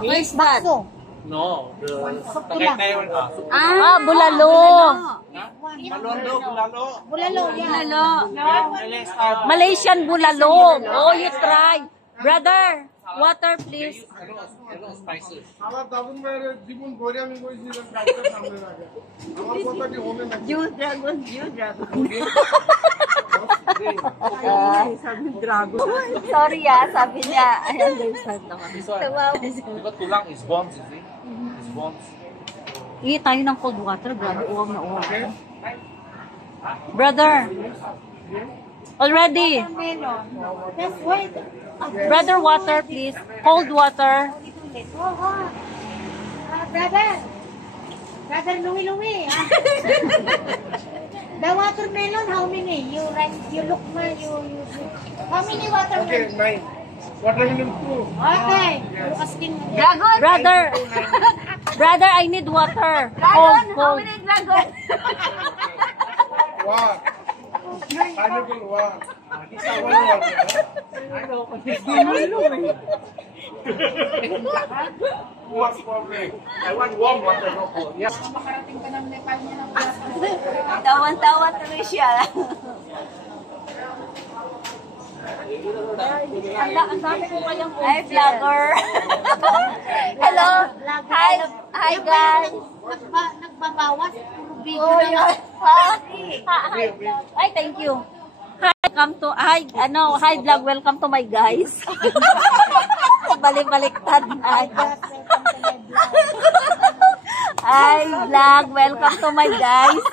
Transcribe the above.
Where is that? No, the Tagaytay one. Bulalo. Bulalo, Malaysian bulalo. Oh, you try. Brother, water please. Hello, spices. Juice dragon. Sabi dragon. Sorry sabi niya. I understand naman. This one, diba tulang is bones, you see? It's bones. Tayo ng cold water, brother. Uwag na uwag. Brother. Already. Just wait. Brother, water please. Cold water. Brother Louie. The watermelon, how many? You look how many watermelon? Okay, 9. Watermelon 2. Okay. Dragon. Brother, I need water. Cold. How many dragon? 1. Pineapple 1. This is 1 water. What's problem? I want warm water, no cold. Yeah. Tawan-tawa tuloy siya. Ang dami ko kayang Hi, vlogger. Hello. Hi, guys. Nagbabawas. Video na. Ay, thank you. Hi vlog, welcome to my guys. Balik-baliktad na. Hi vlog, welcome to my guys.